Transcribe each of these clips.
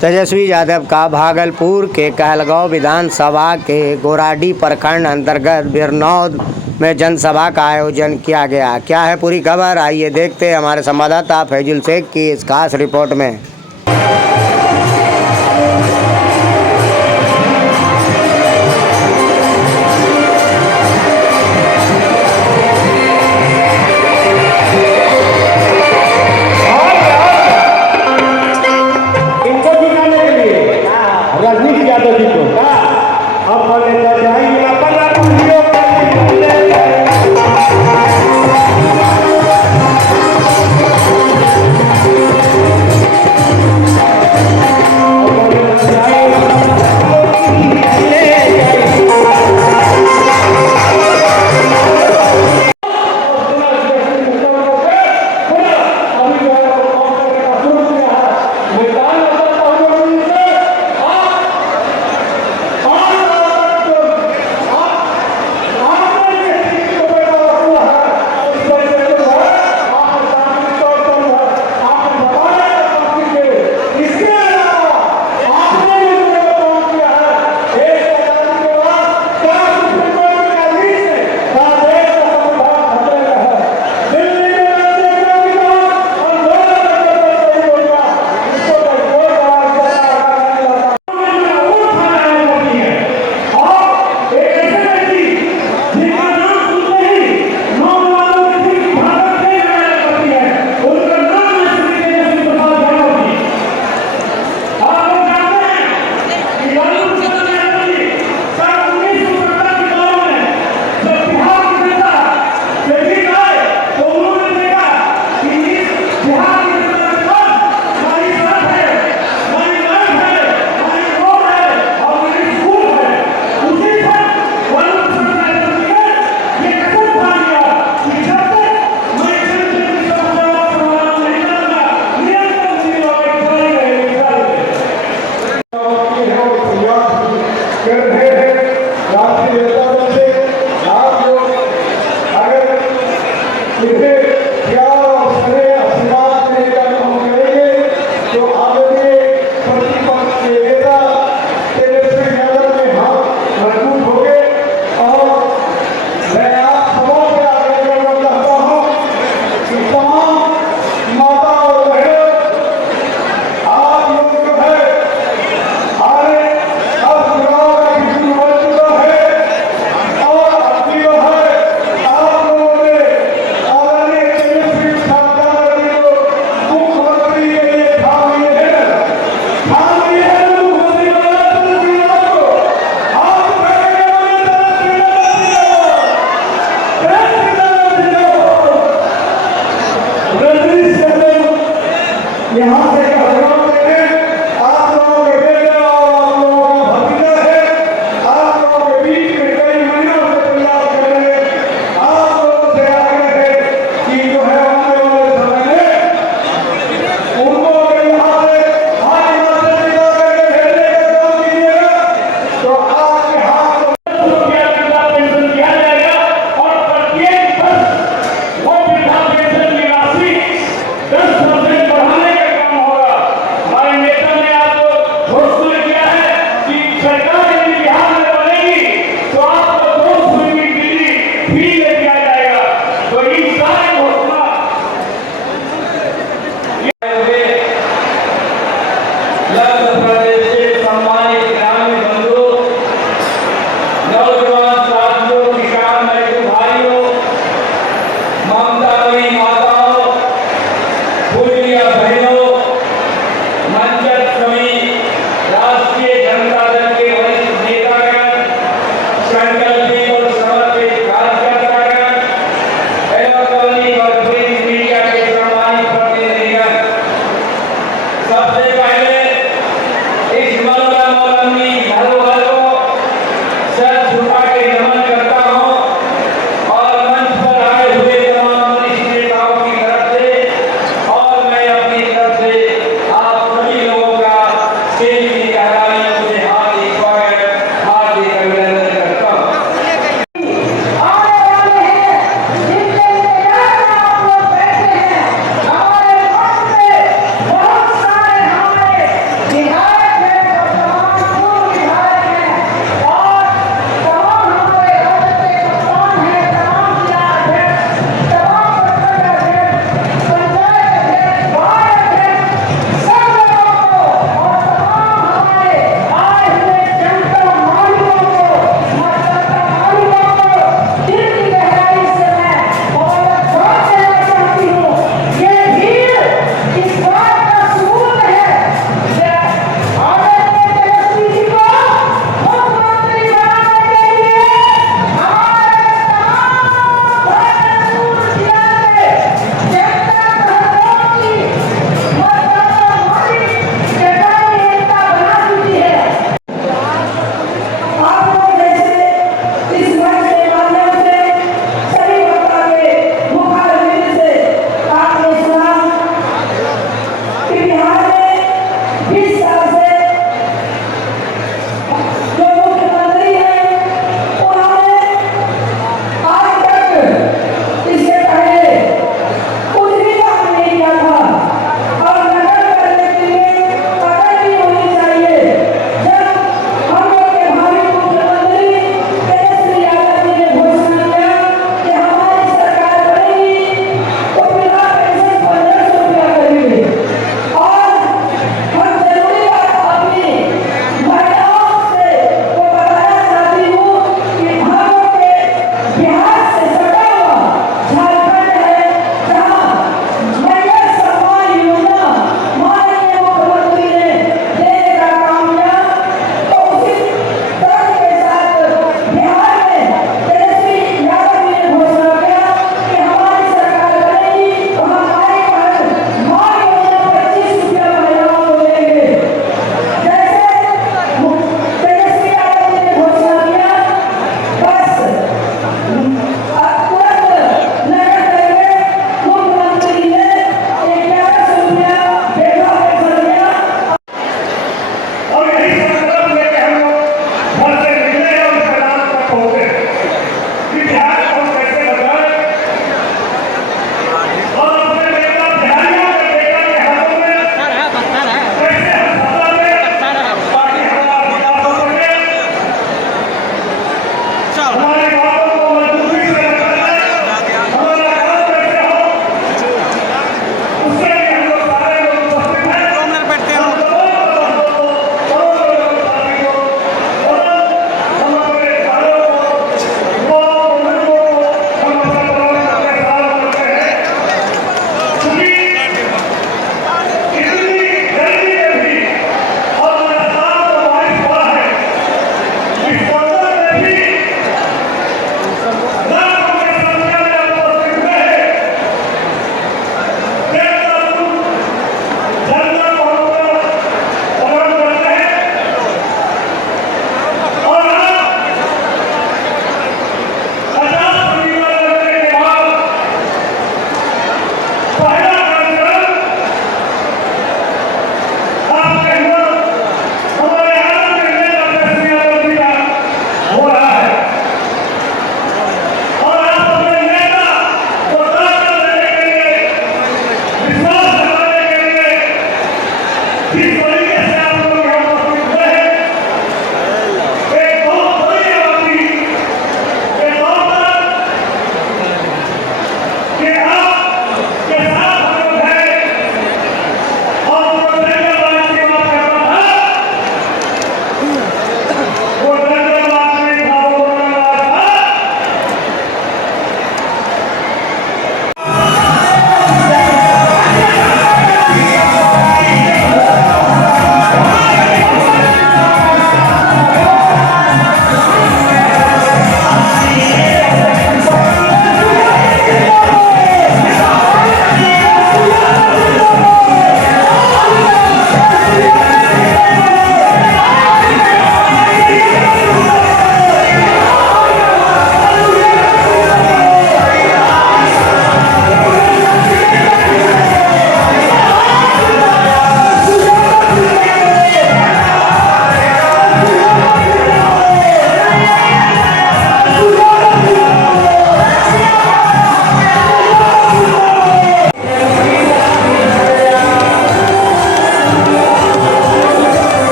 तेजस्वी यादव का भागलपुर के कहलगांव विधानसभा के गोराडी प्रखंड अंतर्गत बिरनौद में जनसभा का आयोजन किया गया। क्या है पूरी खबर, आइए देखते हैं हमारे संवाददाता फैजुल शेख की इस खास रिपोर्ट में।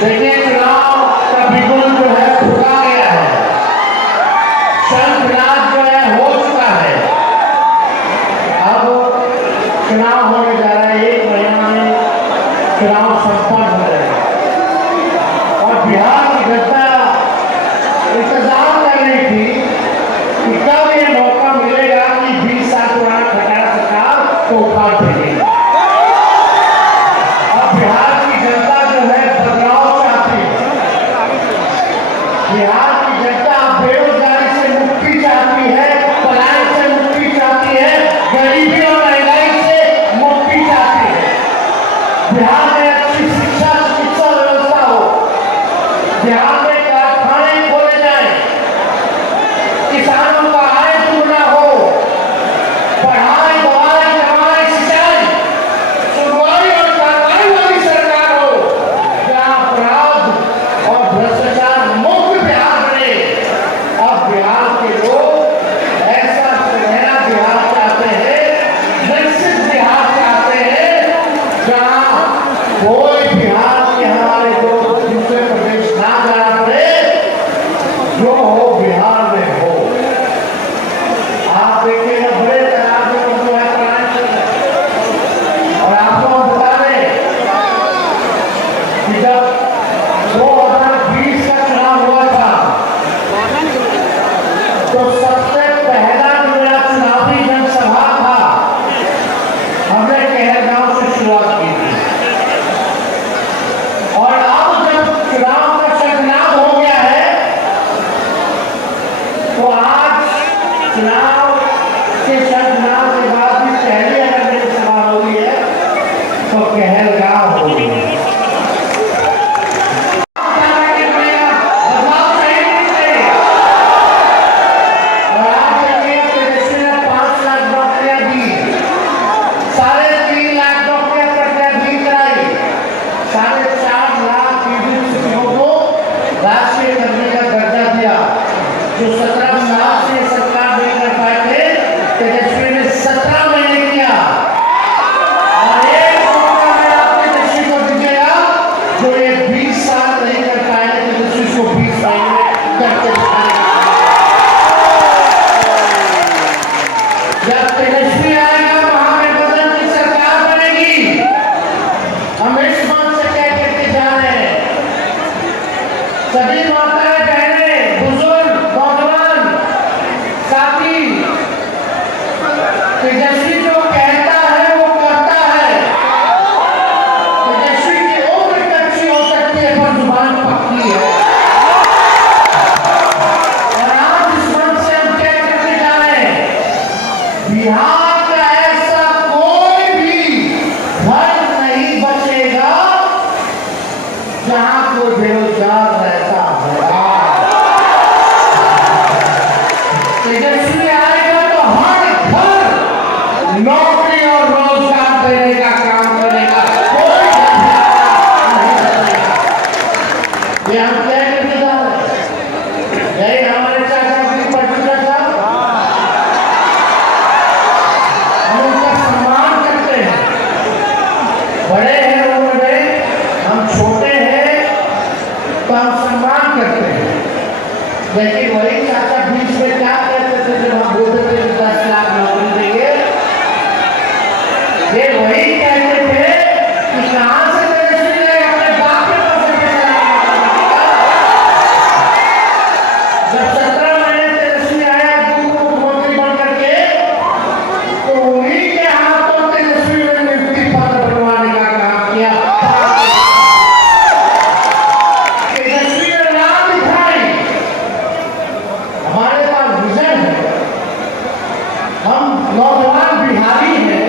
देखिए, चुनाव का बिगुल जो है फूका गया है, शंखनाद जो है हो चुका है। अब चुनाव होने जा रहा है, 1 महीना में चुनाव संपन्न हो रहे हैं और बिहार की जनता इंतजार कर रही थी कि कब ये मौका मिलेगा कि 20 साल पुराना खटारा सरकार को उखाड़ देंगे। अब बिहार की जनता जो है बदलाव चाहती है, बिहार की जनता बेरोजगारी से मुक्ति चाहती है, पलायन से मुक्ति चाहती है, गरीबी और महंगाई से मुक्ति चाहती है। बिहार में अच्छी शिक्षा चिकित्सा व्यवस्था हो, बिहार में कारखाने खोले जाए, किसानों का आय दुगना हो, पढ़ाई दवाई कमाई सिंचाई सुनवाई और कार्रवाई वाली सरकार हो, जहां अपराध और भ्रष्टाचार मुक्त बिहार बने। अब बिहार के लोग ऐसा सुनहरा बिहार चाहते हैं, विकसित बिहार चाहते हैं, जहां कोई बिहार के हमारे लोग दूसरे प्रदेश ना जाना पड़े, जो हो बिहार में हो। आप देखिएगा बड़े तादाद में जो है पलायन कर रहे हैं। और आपको हम बता दें कि जब 2020 का चुनाव हुआ था, तो सबसे पहला जो मेरा चुनावी जनसभा था, हमने कहलगांव से शुरुआत की थी। और अब जब चुनाव का शंखनाद हो गया है, तो आज चुनाव के शंखनाद के बाद भी पहली अगर मेरी सभा हो रही है तो कहलगांव हो रही है। बदलाव चाहिए नहीं चाहिए। और आज देखिए तेजस्वी ने 5 लाख नौकरियां दी, 3.5 लाख नौकरियां प्रत्याशी कराई, 4.5 लाख शिक्षकों को राष्ट्रीय कर्मी का दर्जा दिया, जो 17 साल से सरकार नहीं कर पाए थे, तेजस्वी ने 17 महीने किया। और एक मौका मैं आप तेजस्वी को दीजिएगा, जो ये 20 साल नहीं कर पाए, तेजस्वी को 20 महीने करके दिखाएगा। जब तेजस्वी आएगा, महागठबंधन की सरकार बनेगी। हम इस मंच से कह करके जा रहे हैं, सभी माताएं बहनें बुजुर्ग नौजवान साथी, तेजस्वी जो कहता है वो करता है। तेजस्वी की उम्र कच्ची हो सकती है पर जुबान पक्की है। और आज इस मंच से हम कह करके जा रहे हैं, बिहार का ऐसा कोई भी घर नहीं बचेगा जहां कोई बेरोजगार रहता है। तेजस्वी आएगा तो हर घर नौकरी और रोजगार देने का काम करेगा, कोई नहीं बचेगा। ये हम कह करके जा रहे हैं। यही हमारे चाचा जी पटना साहब, हम उनका सम्मान करते हैं। बड़े हैं उम्र में, हम छोटे हैं तो हम सम्मान करते हैं। लेकिन वही चाचा बीच में क्या कहते थे जब हम बोलते थे कि 10 लाख नौकरी देंगे, ये वही कहते थे कि कहां से तेजस्वी ने अपने बाप के पास से पैसा लाया। जब 17 महीने तेजस्वी आया मुख्यमंत्री बन करके, तो उन्हीं के हाथों तेजस्वी ने नियुक्ति पत्र बनवाने का काम किया। तेजस्वी ने राह दिखाई। हमारे पास विजन है, हम नौजवान बिहारी हैं,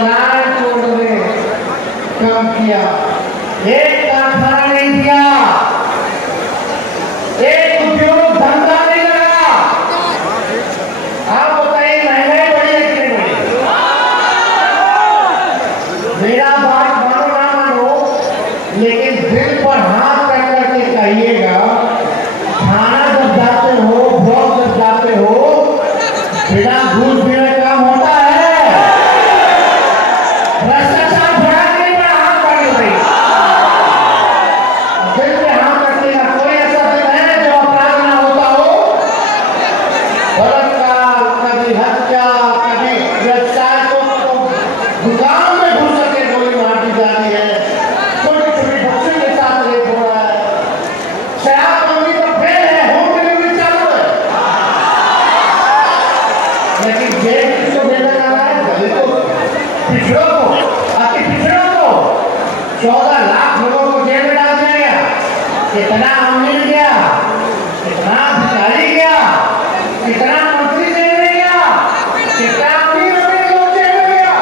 बलानपुर में काम किया, एक कारखाना नहीं दिया, एक उद्योग धंधा नहीं लगा। आप बताइए महंगाई बढ़ी है कि नहीं बढ़ी? मेरा बात मानो ना मानो, लेकिन दिल पर हाथ रख करके कहिएगा, थाना जब जाते हो, ब्लॉक जब जाते हो, बिना घूस बिना काम होता है? भ्रष्टाचार बढ़ा कि नहीं बढ़ा? हाथ बढ़ गई। दिल पे हाथ रखिएगा। कोई ऐसा दिन है जो अपराध ना होता हो? बलात्कार, कभी हत्या, कभी व्यवसाय को दुकान में घुस करके गोली मार दी जाती है, छोटी छोटी बच्चों के साथ रेप हो रहा है, शराबबंदी तो फेल है, होम डिलीवरी चालू है, लेकिन जेल किसको भेजा जा रहा है? दलितों को, पिछड़ों को, अति पिछड़ों को। 14 लाख लोगों को जेल में डाल दिया गया। कितना अमीर गया, कितना अधिकारी गया, कितना मंत्री जेल में गया, कितना अमीर लोग जेल में गया।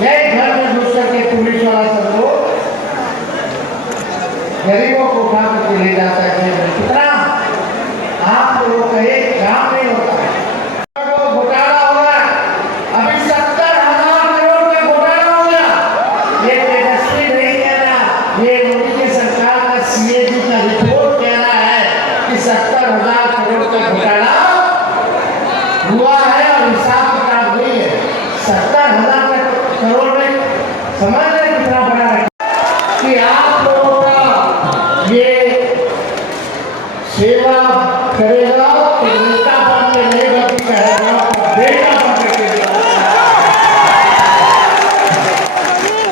यही घर में घुस करके पुलिस वाला सब लोग गरीबों को उठा करके ले जाता है जेल में। कितना आप लोगों का एक काम नहीं होता है। घोटाला हो रहा है, अभी 70,000 करोड़ का घोटाला हो गया। ये तेजस्वी नहीं कह रहा, ये मोदी की सरकार का सीएजी का रिपोर्ट कह रहा है कि 70,000 करोड़ का घोटाला हुआ है और हिसाब किताब नहीं है। 70,000 करोड़ में समझ रहे कितना बड़ा है कि आप लोगों का ये सेवा करेगा तो नेता बन के नहीं बल्कि कहेगा बेटा बन के करेगा।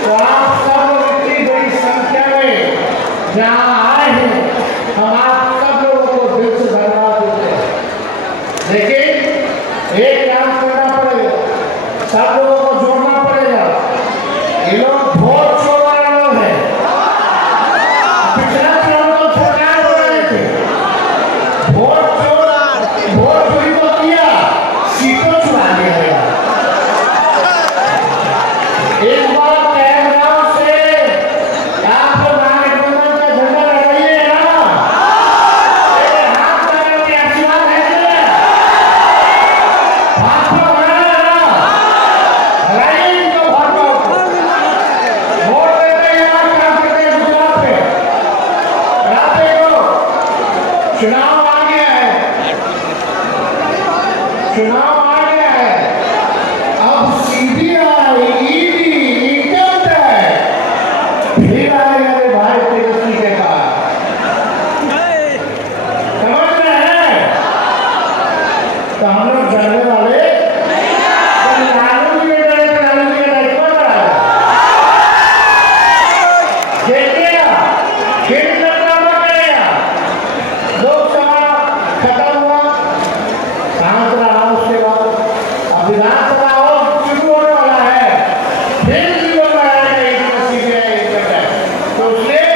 तो आप सब लोग इतनी बड़ी संख्या में जहाँ आए हैं, हम आप सब लोगों को दिल से धन्यवाद देते हैं। लेकिन एक काम करना पड़ेगा, सब लोगों को जोड़ना पड़ेगा। ये लोग वोट चोर वाले लोग हैं। पिछला चुनाव तो सरकार हो रहे थे, वोट चोरी तो किया, सीटों चुरा लिया गया। एक बार कहलगांव से आप लोग महागठबंधन का झंडा लगाइए ना, हाथ लगा के आशीर्वाद है क्या? हाथ में बना ना, हराइए इनको भाजपा को। वोट देते हैं और काम करते हैं गुजरात में। रात को चुनाव आ गया है, चुनाव आ गया है, अब सीबीआई, ईडी, इनकम टैक्स फिर आएगा रे भाई तेजस्वी के पास। समझ रहे हैं? तो हम लोग डरने वाले तो लालू जी के डरे, तो लालू जी के डरे कौन डरा? देखिएगा फिर ड्रामा करेगा। लोकसभा खत्म हुआ, शांत रहा, उसके बाद अब विधानसभा और शुरू होने वाला है, फिर जीवन में आएगा एक सीबीआई इनकम टैक्स। तो इसलिए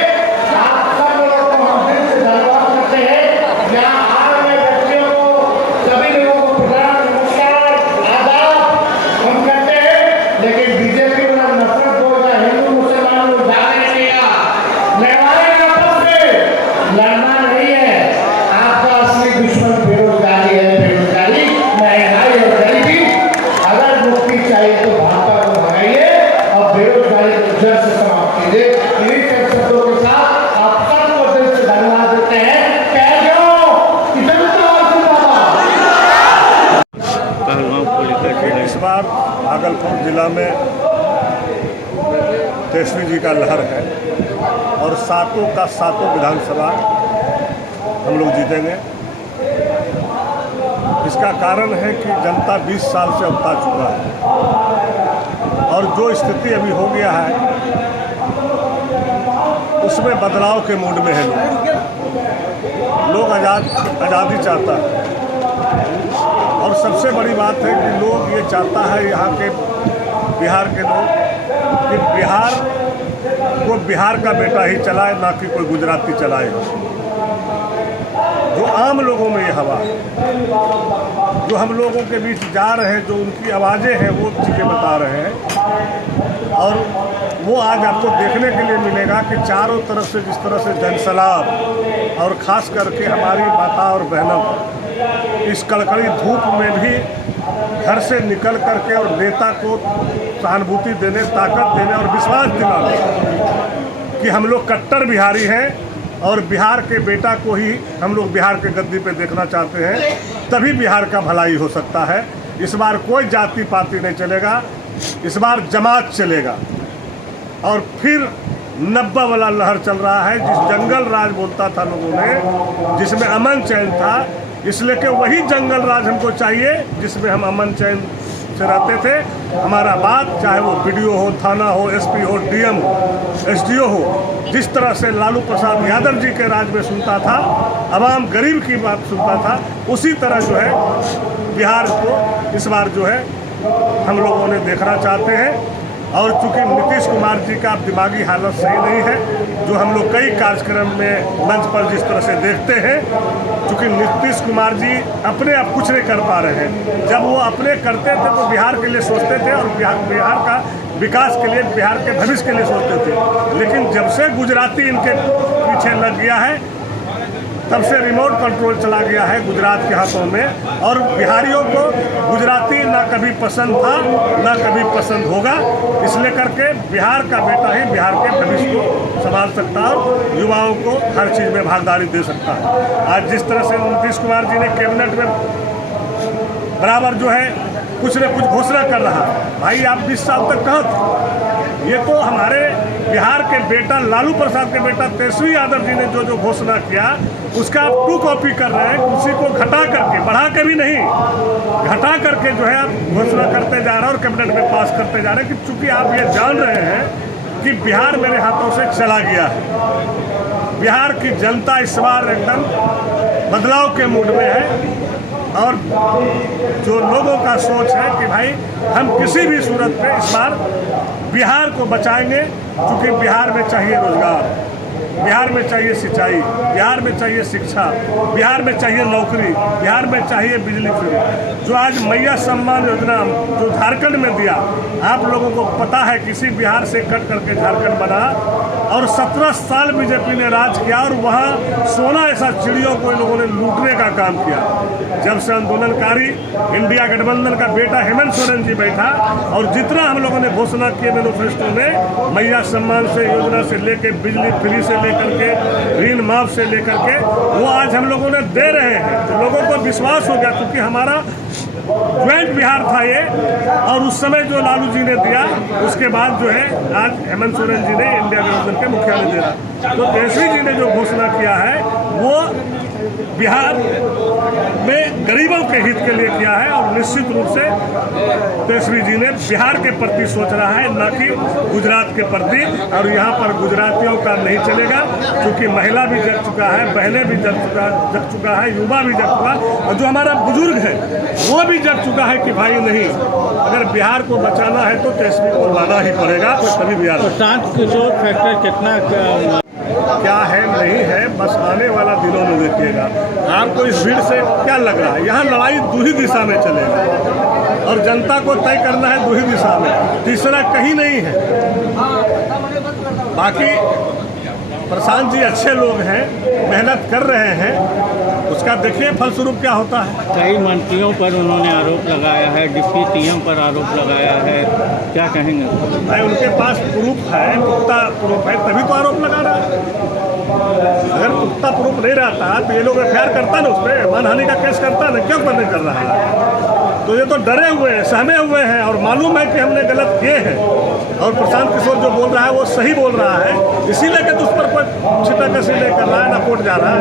आप सब लोगों को हम दिल से धन्यवाद करते हैं। यहाँ आ रहे व्यक्तियों को, सभी लोगों को प्रणाम, नमस्कार, आदाब हम करते हैं। लेकिन बीजेपी वाला नफरत होगा, हिंदू मुसलमान को जाने देगा, लड़ाई आपस में लड़ना नहीं है। आपका असली दुश्मन बेरोजगारी है, बेरोजगारी, महंगाई और गरीबी। अगर मुक्ति चाहिए तो भाजपा को भगाइए और बेरोजगारी को जड़ से समाप्त कीजिए। इन्हीं शब्दों के साथ आप सबको दिल से धन्यवाद देते हैं। कह दो कि जनता देखिए, इस बार भागलपुर जिला में तेजस्वी जी का लहर है और सातों का सातों विधानसभा हम लोग जीतेंगे। इसका कारण है कि जनता 20 साल से उबता चुका है और जो स्थिति अभी हो गया है उसमें बदलाव के मूड में है लोग आज़ादी चाहता है। और सबसे बड़ी बात है कि लोग ये चाहता है, यहाँ के बिहार के लोग, कि बिहार को बिहार का बेटा ही चलाए, ना कि कोई गुजराती चलाए। जो आम लोगों में ये हवा है। जो हम लोगों के बीच जा रहे हैं, जो उनकी आवाज़ें हैं, वो चीज़ें बता रहे हैं। और वो आज आपको देखने के लिए मिलेगा कि चारों तरफ से जिस तरह से जनसलाब और ख़ास करके हमारी माता और बहनों इस कड़कड़ी धूप में भी घर से निकल करके और नेता को सहानुभूति देने, ताकत देने और विश्वास दिलाने कि हम लोग कट्टर बिहारी हैं और बिहार के बेटा को ही हम लोग बिहार के गद्दी पे देखना चाहते हैं, तभी बिहार का भलाई हो सकता है। इस बार कोई जाति पाति नहीं चलेगा, इस बार जमात चलेगा। और फिर 90 वाला लहर चल रहा है, जिस जंगल राज बोलता था लोगों ने, जिसमें अमन चैन था, इसलिए कि वही जंगल राज हमको चाहिए जिसमें हम अमन चैन से रहते थे। हमारा बात चाहे वो बीडीओ हो, थाना हो, एसपी हो, डीएम हो, एसडीओ हो, जिस तरह से लालू प्रसाद यादव जी के राज में सुनता था, आवाम गरीब की बात सुनता था, उसी तरह जो है बिहार को इस बार जो है हम लोगों ने देखना चाहते हैं। और चूँकि नीतीश कुमार जी का दिमागी हालत सही नहीं है, जो हम लोग कई कार्यक्रम में मंच पर जिस तरह से देखते हैं, चूँकि नीतीश कुमार जी अपने आप कुछ नहीं कर पा रहे हैं। जब वो अपने करते थे तो बिहार के लिए सोचते थे और बिहार का विकास के लिए, बिहार के भविष्य के लिए सोचते थे। लेकिन जब से गुजराती इनके पीछे लग गया है, तब से रिमोट कंट्रोल चला गया है गुजरात के हाथों में। और बिहारियों को गुजराती ना कभी पसंद था, ना कभी पसंद होगा। इसलिए करके बिहार का बेटा ही बिहार के भविष्य को संभाल सकता है और युवाओं को हर चीज़ में भागीदारी दे सकता है। आज जिस तरह से नीतीश कुमार जी ने कैबिनेट में बराबर जो है कुछ न कुछ घोषणा कर रहा है, भाई आप 20 साल तक कहाँ थे? ये तो हमारे बिहार के बेटा लालू प्रसाद के बेटा तेजस्वी यादव जी ने जो घोषणा किया, उसका आप 2 कॉपी कर रहे हैं। उसी को घटा करके, बढ़ा के भी नहीं, घटा करके जो है आप घोषणा करते जा रहे हैं और कैबिनेट में पास करते जा रहे हैं। कि चूँकि आप ये जान रहे हैं कि बिहार मेरे हाथों से चला गया है, बिहार की जनता इस बार एकदम बदलाव के मूड में है। और जो लोगों का सोच है कि भाई हम किसी भी सूरत पे इस बार बिहार को बचाएंगे, क्योंकि बिहार में चाहिए रोजगार, बिहार में चाहिए सिंचाई, बिहार में चाहिए शिक्षा, बिहार में चाहिए नौकरी, बिहार में चाहिए बिजली फ्री। जो आज मैया सम्मान योजना जो झारखंड में दिया, आप लोगों को पता है किसी बिहार से कट करके झारखंड बना और 17 साल बीजेपी ने राज किया और वहाँ सोना ऐसा चिड़ियों को इन लोगों ने लूटने का काम किया। जब से आंदोलनकारी इंडिया गठबंधन का बेटा हेमंत सोरेन जी बैठा और जितना हम लोगों ने घोषणा किए मैनिफेस्टो में, मैया सम्मान से योजना से लेकर बिजली फ्री से लेकर के ऋण माफ से लेकर के, वो आज हम लोगों ने दे रहे हैं। तो लोगों को विश्वास हो गया, क्योंकि हमारा ज्वाइंट बिहार था ये, और उस समय जो लालू जी ने दिया, उसके बाद जो है आज हेमंत सोरेन जी ने इंडिया गठबंधन के मुख्यालय दे रहा। तो तेजस्वी जी ने जो घोषणा किया है वो बिहार में गरीबों के हित के लिए किया है। और निश्चित रूप से तेजस्वी जी ने बिहार के प्रति सोच रहा है, न कि गुजरात के प्रति। और यहाँ पर गुजरातियों का नहीं चलेगा, क्योंकि महिला भी जग चुका है, बहनें भी जग चुका है, युवा भी जग चुका है, और जो हमारा बुजुर्ग है वो भी जग चुका है कि भाई नहीं, अगर बिहार को बचाना है तो तेजस्वी को लाना ही पड़ेगा, तो तभी बिहार। प्रशांत किशोर फैक्टर कितना क्या है नहीं है, बस आने वाला दिनों में देखिएगा। आपको इस भीड़ से क्या लग रहा है? यहाँ लड़ाई दूसरी दिशा में चलेगा और जनता को तय करना है दूसरी दिशा में, तीसरा कहीं नहीं है। बाकी प्रशांत जी अच्छे लोग हैं, मेहनत कर रहे हैं, उसका देखिए फलस्वरूप क्या होता है। कई मंत्रियों पर उन्होंने आरोप लगाया है, डिप्टी सीएम पर आरोप लगाया है, क्या कहेंगे? भाई उनके पास प्रूफ है, पुख्ता प्रूफ है, तभी तो आरोप लगा रहा है। अगर पुख्ता प्रूफ नहीं रहता तो ये लोग एफआईआर करता ना, उस पर मानहानि का केस करता ना, क्यों नहीं कर रहा है? तो ये तो डरे हुए हैं, सहमे हुए हैं और मालूम है कि हमने गलत किए हैं। और प्रशांत किशोर जो बोल रहा है वो सही बोल रहा है, इसीलिए कि तो उस पर कोई छिटाकशी नहीं कर रहा है, ना कोर्ट जा रहा है।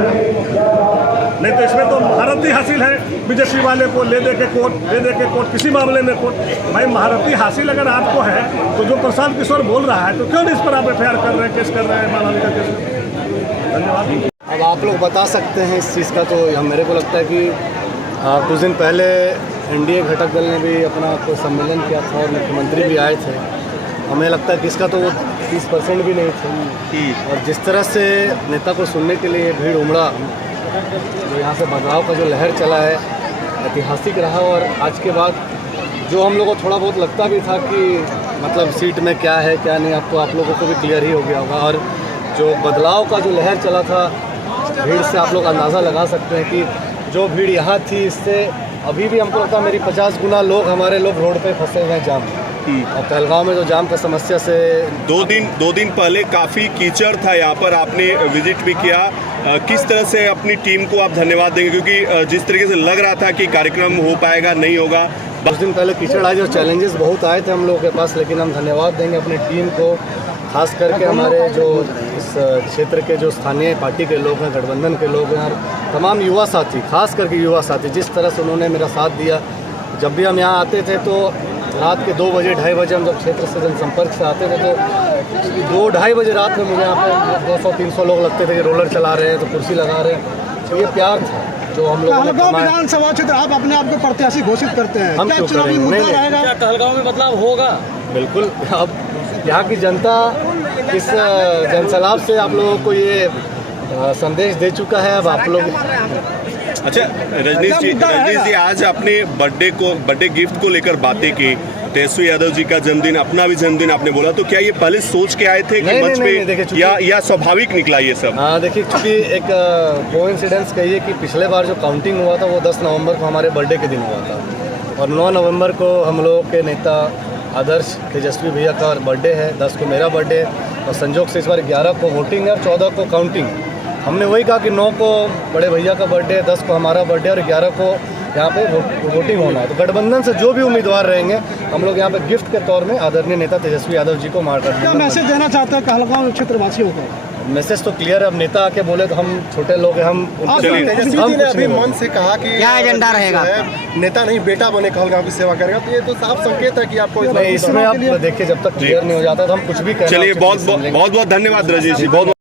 नहीं तो इसमें तो महारत ही हासिल है बीजेपी वाले को, ले दे के कोर्ट, किसी मामले में कोर्ट। भाई महारत ही हासिल अगर आपको है तो जो प्रशांत किशोर बोल रहा है, तो क्यों नहीं इस पर आप एफआईआर कर रहे हैं, केस कर रहे हैं, मानहानि का केस? धन्यवाद। अब आप लोग बता सकते हैं इस चीज़ का, तो मेरे को लगता है कि कुछ दिन पहले एनडीए घटक दल ने भी अपना कोई सम्मेलन किया था और मुख्यमंत्री भी आए थे। हमें लगता है कि इसका तो 30% भी नहीं था। और जिस तरह से नेता को सुनने के लिए भीड़ उमड़ा, जो यहाँ से बदलाव का जो लहर चला है ऐतिहासिक रहा। और आज के बाद जो हम लोगों को थोड़ा बहुत लगता भी था कि मतलब सीट में क्या है क्या नहीं, आपको आप लोगों को भी क्लियर ही हो गया होगा। और जो बदलाव का जो लहर चला था, भीड़ से आप लोग अंदाज़ा लगा सकते हैं कि जो भीड़ यहाँ थी इससे अभी भी हमको लगता है मेरी 50 गुना लोग हमारे लोग रोड पे फंसे हुए हैं जाम। और पहलगांव में जो जाम का समस्या से 2 दिन पहले काफ़ी कीचड़ था यहाँ पर, आपने विजिट भी किया। किस तरह से अपनी टीम को आप धन्यवाद देंगे, क्योंकि जिस तरीके से लग रहा था कि कार्यक्रम हो पाएगा नहीं होगा। 10 दिन पहले कीचड़ आए, जो चैलेंजेस बहुत आए थे हम लोगों के पास, लेकिन हम धन्यवाद देंगे अपनी टीम को, खास करके हमारे जो इस क्षेत्र के जो स्थानीय पार्टी के लोग हैं, गठबंधन के लोग हैं, और तमाम युवा साथी, खास करके युवा साथी, जिस तरह से उन्होंने मेरा साथ दिया। जब भी हम यहाँ आते थे तो रात के 2 बजे 2:30 बजे हम जब क्षेत्र से जनसंपर्क से आते थे तो 2-2:30 बजे रात में मुझे यहाँ पे 200-300 लोग लगते थे कि रोलर चला रहे हैं तो कुर्सी लगा रहे हैं। तो ये प्यार था जो हम लोगों ने कहलगांव विधानसभा क्षेत्र आप अपने आप को प्रत्याशी घोषित करते हैं, हम क्या क्यों चुनावी करेंगे? मुद्दा नहीं, रहेगा? क्या कहलगांव में बदलाव होगा? बिल्कुल। अब यहाँ की जनता इस जनसलाब से आप लोगों को ये संदेश दे चुका है। अब आप लोग अच्छा रजनीश जी आज अपने बर्थडे गिफ्ट को लेकर बातें की, तेजस्वी यादव जी का जन्मदिन, अपना भी जन्मदिन आपने बोला, तो क्या ये पहले सोच के आए थे कि मंच पे या स्वाभाविक निकला ये सब? हाँ देखिए, क्योंकि एक कोइंसिडेंस कहिए कि पिछले बार जो काउंटिंग हुआ था वो 10 नवंबर को हमारे बर्थडे के दिन हुआ था, और 9 नवंबर को हम लोगों के नेता आदर्श तेजस्वी भैया का बर्थडे है, 10 को मेरा बर्थडे है, और संजोग से इस बार 11 को वोटिंग है और 14 को काउंटिंग। हमने वही कहा कि 9 को बड़े भैया का बर्थडे है, 10 को हमारा बर्थडे और 11 को यहाँ पे वोटिंग होना है। तो गठबंधन से जो भी उम्मीदवार रहेंगे हम लोग यहाँ पे गिफ्ट के तौर में आदरणीय नेता तेजस्वी यादव जी को मार क्या मैसेज देना चाहते हैं कहलगांव क्षेत्रवासियों को? मैसेज तो क्लियर है। अब नेता आके बोले तो हम छोटे लोग हैं, हम तेजस्वी जी ने अभी मन से कहा कि क्या एजेंडा रहेगा? नेता नहीं बेटा बने कहलगांव की सेवा करेगा, तो ये तो साफ संकेत है कि आपको इसमें आप देखिए जब तक क्लियर नहीं हो जाता तो हम कुछ भी चलिए बहुत बहुत धन्यवाद रजनीश जी, बहुत